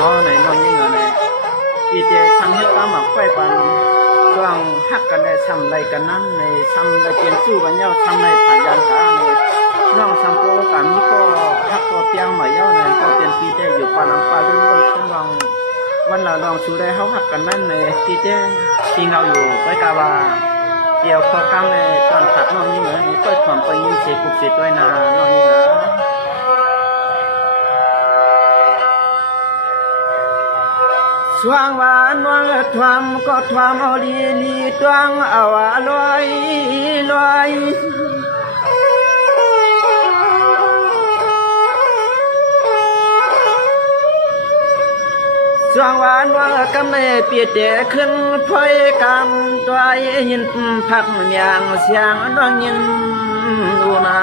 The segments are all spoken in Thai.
ก็ในนอนยิ่งอะไรอีเจทำให้ตาหมักไฟปันช่วงหักกันได้ทำไรกันนั้นในทำไรเปลี่ยนสู้กันเย้าทำไรผ่านยานขาในน้องทำโปรกันนี่ก็หักก็เปียงมาเย้าในก็เปลี่ยนปีได้อยู่ปานังปลาลื่นบนขึ้นลองวันละลองสู้ได้เขาหักกันนั่นในปีเด้ปีเงาอยู่ไปกาวาเดี๋ยวพอกลางในตอนผัดน้องยิ่งเหมือนนี่เปิดความไปยิ่งเสียกุกเสียตัวนาน้องยิ่งเหรอสว่างวานวงทวามก็ทวามเอาลีลีตวงเอาลอยลอยสว่างวานวงกำในเปียเดขึ้นพอยกำตัวยินพักเมียงเสียงน้องยินดูนา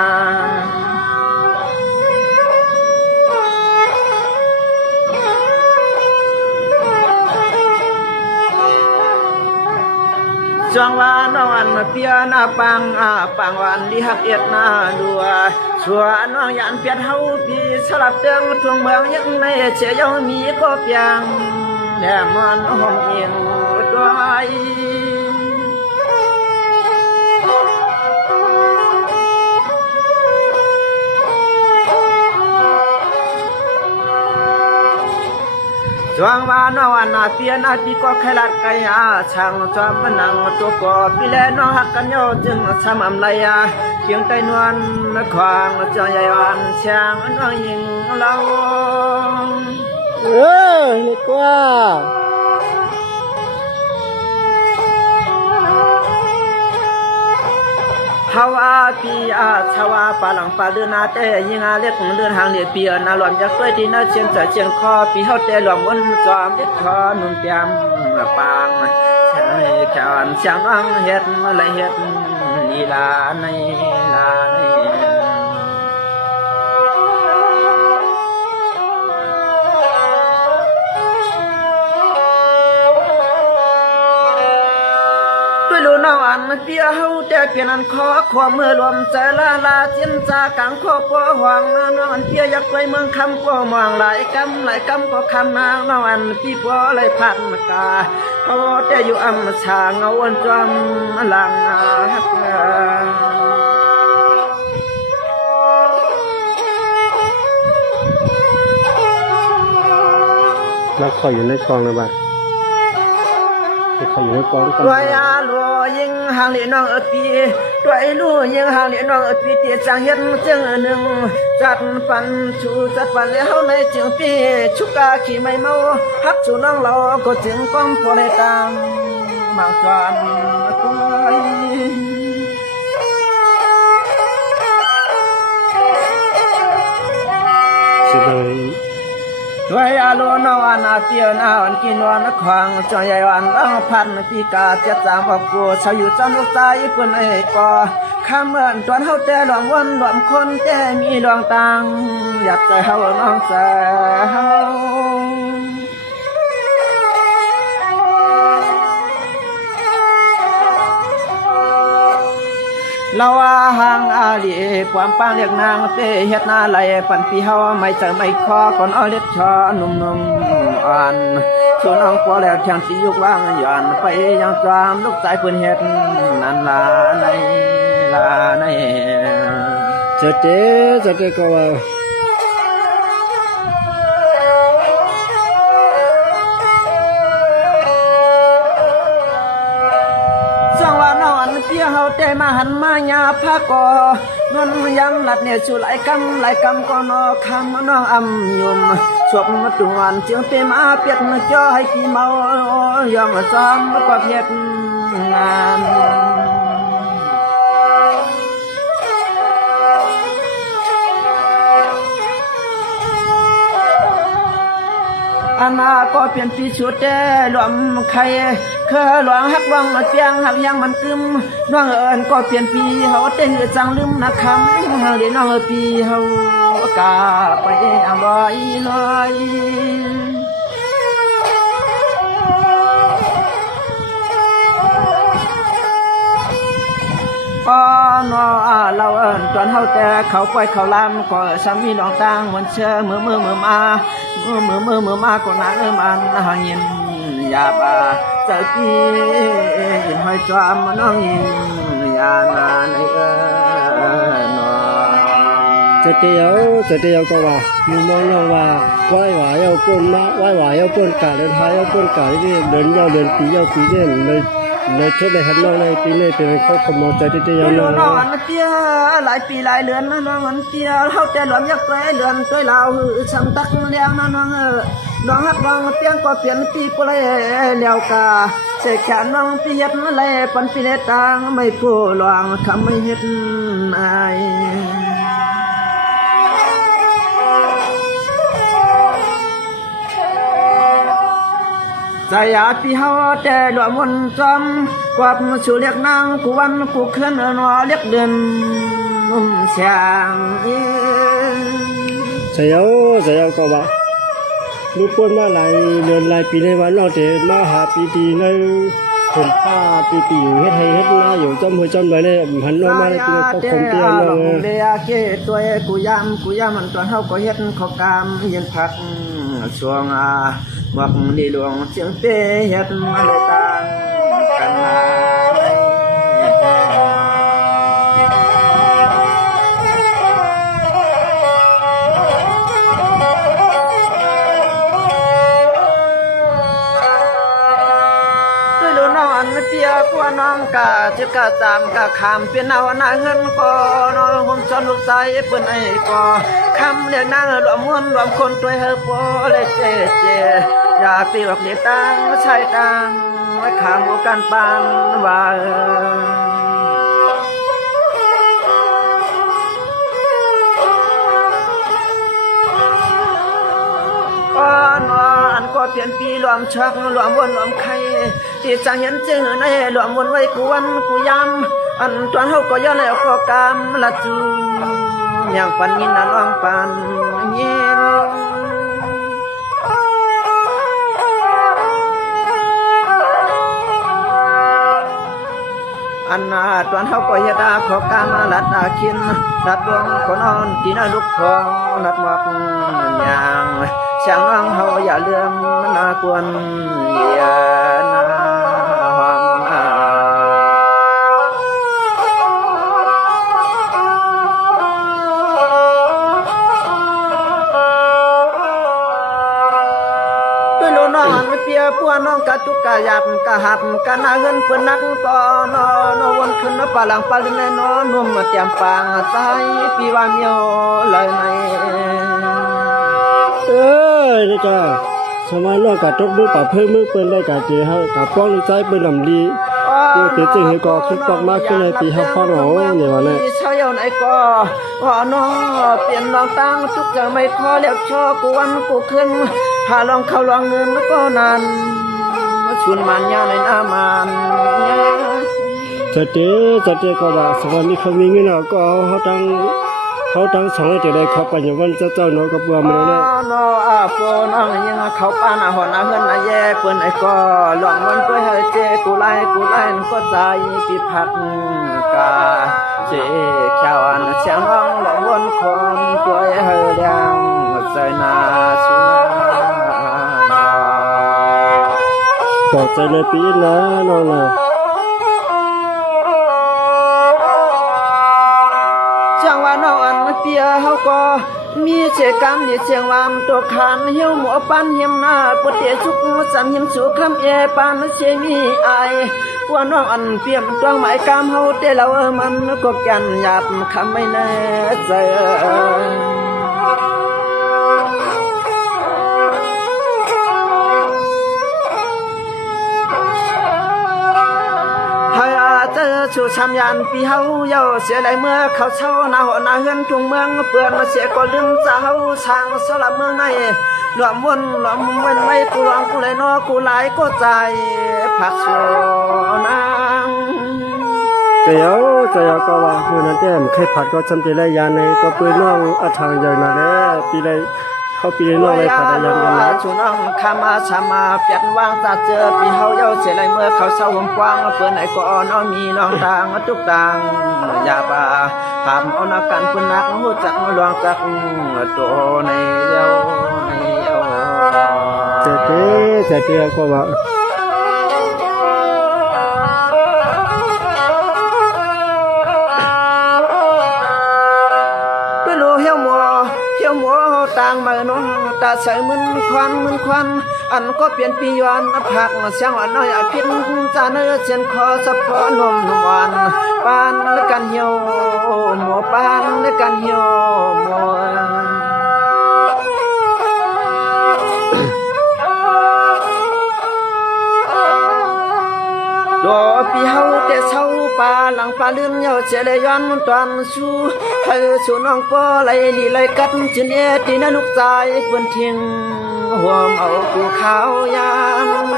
จวงวานวันเปียนาปังปังวันลิหักเอ็ดนาดัวชัวน้องยันเปียดเฮาปีสลับเตืองทวงเมืองยังในเชียยังมีก็เปียงแดมมันหอมเอียงด้วยจวงวานวันนาเปียนาปีก็แค่ลัดไกยาช่างจอมมันนังตัวก็ปีแลน้องหักกันโยจึงทำอำไรเพียงใจนวลควางจอยใหญ่วันช่างน้องยิงเราเล็กว่าฮาวาปีชาวาปาหลังปาเดือนนาเตยิงเล็กของเดือนหางเลียเปียนาหลอมจากตัวดีนาเชียงใจเชียงคอปีเฮาเตหลอมวนจอมเล็กคอนุ่มเตียมปางช่างแขวนช่างน้องเฮ็ดอะไรเฮ็ดลีลาในลาในน้องอันเปียเฮาแต่เปลี่ยนอันขอความเมื่อรวมใจลาจินจากังขอปอหวังน้องอันเปียอยากไปเมืองคำก็มองหลายกำก็คำนางน้องอันพี่ปอไหลพันกาเฮาแต่อยู่อำชาเงาอันจอมหลังฮักแล้วคอยอยู่ในกองเลยบ้างเขาอยู่ในกองกันด้วยลัวยิงหางเหลียน้องปีด้วยลู่ยิงหางเหลียน้องปีเตียจังเฮ็ดจึงหนึ่งจัดฟันชูจัดฟันแล้วในจึงปีชุกกาขี่ไม่เมาฮักชูน้องเราก็จึงก้มพอในตังมาจวนกุ้ยสิเลยด้วยอารมณ์นวันเตียนวันกินวันควางจอยใหญ่วันล้างพันปีกาเจ็ดสามบอกกูชาวอยู่จันทร์ลูกใจเพื่อนไอ้ก่อข้ามเมืองตวนเฮาแต่หลวงวันหลวงคนแต่มีดวงตังอยากใจเฮาน้องใจเฮาเราห่างอาลีความปังเรียกนางเตเฮ็ดนาไหลปันปีเฮาไม่เจอไม่คอก่อนเอาเล็ดชอนุ่มอ่อนชวนน้องพอแล้วช่างสิยุกว่างย่อนไปยังตามลูกสายเพิ่นเฮ็ดนั่นลาในจะเจ๊ก็ว่าเปียเฮาแต่มาหันมาหยาพากอนวลยังหลัดเนี่ยสู่หลายกำก็นอคำน้องอำยุมสวบมาตุงวันเจียงเต็มอาเปียกมาจ่อให้พี่เมายอมซ้อมกว่าเพียกงานอามาก็เปลี่ยนปีชุดแต่หลวมใครเคยหลวงหักวังมาเปียงหักยังมันกึมน้องเอิญก็เปลี่ยนปีเฮาเต้นจังลืมนักคำเฮาเดี๋ยวน้องปีเฮากาไปอ่างลอยลอยก็ นอเราตอนเฮาแต่เขาปล่อยเขาลามก็สามีน้องต่างเหมือนเชื่อมือมาก็นามันหาเงินอย่าบ้าเจ้าที่ยินหอยจอมน้องยินอย่านาในนอ จะเตียวก็ว่ามีมองน้องว่าไหว้หวายเอาก้นมาไหว้หวายเอาก้นกาเดินท้ายเอาก้นกาที่เดินยาวเดินปียาวปีเนี่ยเลยทุบในหันน้องในปีนี้เป็นเขาขโมยใจที่เตียวน้อง น้องอันเตี้ยหลายปีหลายเดือนนะน้องอันเตี้ยเฮาแต่หลอมยักตัวเดือนตัวลาวช่างตักเลี้ยงนะน้องน้องฮักน้องเตี้ยก็เปลี่ยนปีปเลยแล้วกาเสกแขนน้องปีเฮ็ดอะไรปันปีเลตางไม่ผู้หลวงคำไม่เฮ็ดอายใจอยากพี่เฮาแต่หลวมวนจอมกวาดสู่เรียกนางกูวันกูเคลื่อนนอเรียกเดินนุ่มเสียงจะเอาก็ว่าลูกปนมาหลายเดือนหลายปีในวันเราแต่มาหาปีดีในผมป้าปีเฮ็ดให้เฮ็ดหน้าอยู่จอมหัวจอมไว้เลยหันน้อยมาเลยก็คงเตียนน้องเลียเกตัวกูยามมันตอนเฮาก็เฮ็ดขอกามเย็นพักช่วงบักนี่หลวงเสียงเตเฮ็ดมาเลยต่างกันมาเตียกว่าน้องกะจะกะตามกะคำเป็นเอาหน้าเฮือนก็น้องผมจนลูกชายเปิ้นไอ้ก็คำเรียกนางรวมมวลรวมคนตัวเฮพอเลยเจอยากตีแบบนี้ตังใช่ตังไว้ข้างโอกันปานว่าอันก็เปลี่ยนปีรวมชักรวมวนรวมใครที่จะเห็นเจอในรวมวนไว้กูวันกูยำอันตอนเฮาก็ย้อนแล้วก็กำละจูอย่างปันยินน่ะน้องปันเย็นอันนาตอนเฮาก็เฮ็ดขอกามาลัดคินลัดดวงคนอ่อนที่น่าลุกพองลัดวักอย่างเสียงน้องเฮาอย่าเลื่อมน่ากวนอย่านาหวังด้วยโลน้องเปียปัวน้องกะตุกกะยับกะหับกะนาเงินเพิ่นนักก็นอนวนขึ้นปะหลังปะลินนอนุ่มเตรียมปางใส่ปีว่าเมียวเลยในนี่ก็สมัยน้องกะตกมือป่าเพิ่มมือเปิ้นได้กะเจเฮากะป้องลูกใจเปิ้นลำลีเดี๋ยวจึงให้ก็ขึ้นปอกมากขึ้นในปี5พ่อหนอเนี่ยว่าเนี่ยเช้าเยาไหนก็น้องเปลี่ยนน้องตั้งทุกอย่างไม่พอแล้วชอกูวันกูขึ้นหาลองเข้าลองเงินก็นานมาชวนมันยาในหน้ามันจะเจก็ว่าสมัยนี้เขามีเงินแล้วก็เขาตั้งสองจะได้เขาไปอย่างวันเจ้าน้องกับบัวมาแล้วน้อโฟน้องยังเขาป้าหน้าหอนาเฮือนนาแย่เปิ้นไอ้ก็หลอกมันก็ให้เจกูไล่ก็ใจปีพักกาเจแค่วันเสียงน้องหลอกวนคนตัวให้เลี้ยงใจนาสุนาบอกใจเลยปีนะน้องนะเปียเฮาก็มีเจกรรมนี่เสียงวามตกขานเหี่ยวหมัวปันเหี่ยมหน้าปุเตสุกสันหิมสุคำเอปานเชมีอายกว่าน้องอันเปียมตัวหมายกามเฮาแต่เรามันก็แก่นหยาบคำไม่แน่ใจสู่ชามยานปีเฮาเย้าเสียไหลเมื่อเขาเช่าหน้าหอหน้าเฮือนทุ่งเมืองเปื่อนมาเสียก็ลืมเจ้าช่างสลับเมืองในหลอมวนไว้กูหลวงกูเลยนอกูหลายก็ใจผักโซนางเดี๋ยวก็ว่าคนนั้นแต้มเคยผัดก็จำใจไรยาในก็เปื้อนน้องอัฐางอย่างนั้นแหละปีไร เข้าปีในน้องเลยพาได้ยังกันแล้ว ชูน้องขามาชามาเปลี่ยนวางตาเจอปีเฮาเย้าเสียไรเมื่อเขาเศร้าหมกว้างเปิ้นไอ้ก็น้องมีน้องต่างทุกต่างอย่าป่าหามเอานักกันเปิ้นนักหูจักลวงจักตัวในเย้าในเย้า จะเตะก็ว่า ต่างมาโนตาใส่มึนควันอันก็เปลี่ยนปีวันผักเสียงอ่อนน้อยพินจานเนื้อเสียนคอสะพอนมหวานปานและกันเหี่ยวหมอปานและกันเหี่ยวหมอดอปีเฮาแต่เช้าปลาหลังปลาลืมเหี่ยวเจเลยย้อนมันตอนสู้ให้สู้น้องปอไหลลีไหลกัดจินเอตีนะลูกชายเพิ่นทิ้งห่วมเอากูขาวยาม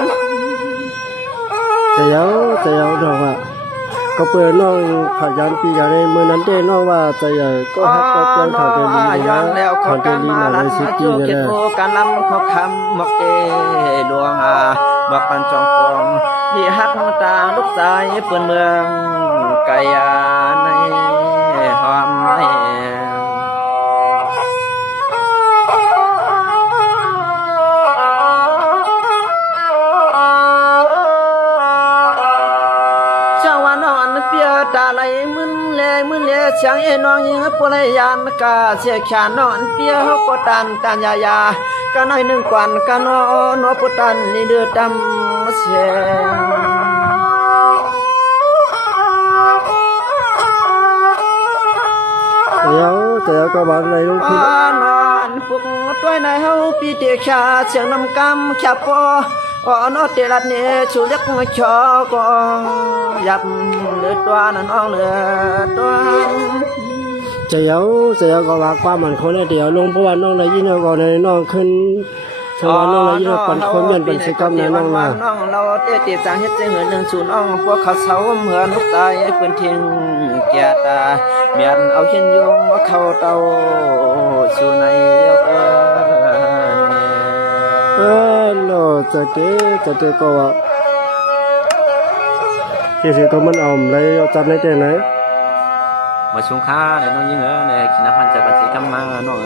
จะเยาน้องว่าก็เปิดน้องผักยานปีกันในมือนั้นเด้น้องว่าจะใหญ่ก็ฮักก็เปลี่ยนข่าวเดลีนะข่าวเดลีมาในซิตี้นี่แหละ การลำขอคำหมอกเอหลวงบอกปันจองฟองที่ฮักตาลูกชายเปิ้นเมืองไกยาในหอมในตาไหลมึนเล่เสียงเอ็นน้องยิงปุระยานกาเสียขานอนเปียกก็ตันยากันหน่อยหนึ่งกวนกันนอปุตันนี่เดือดดำเสียงเดี๋ยวก็บางในลูกพี่ นอนปุกตัวในเฮาปีเตียชาเสียงน้ำกำแคบปอนอเตลัดเนี่ยชูเล็กชอก็ยับเลือตัวนั่นน้องเลือตัว จะเยาก็ว่าความมันคนเดียวลงเพราะว่าน้องในยี่น้องก็ในน้องขึ้นสวรรค์น้องในยี่น้องปันคนเหมือนเป็นสิกรรมในน้องมา น้องเราเตี้ยตีจางเฮ็ดใจเหือหนึ่งสู่น้องพวกเขาเสาเหมือนลูกตายเปิ้นทิ้งแก่ตาเมียนเอาเขียนโยงว่าเขาเต้าสู่ในเย้าโลจะเตะก็ว่าที่สิก็มันเอาเลยจับในแต่ไหน มาชงค้าในน้องยิงในขินพันธ์จากกันสิกรรมมาน้อง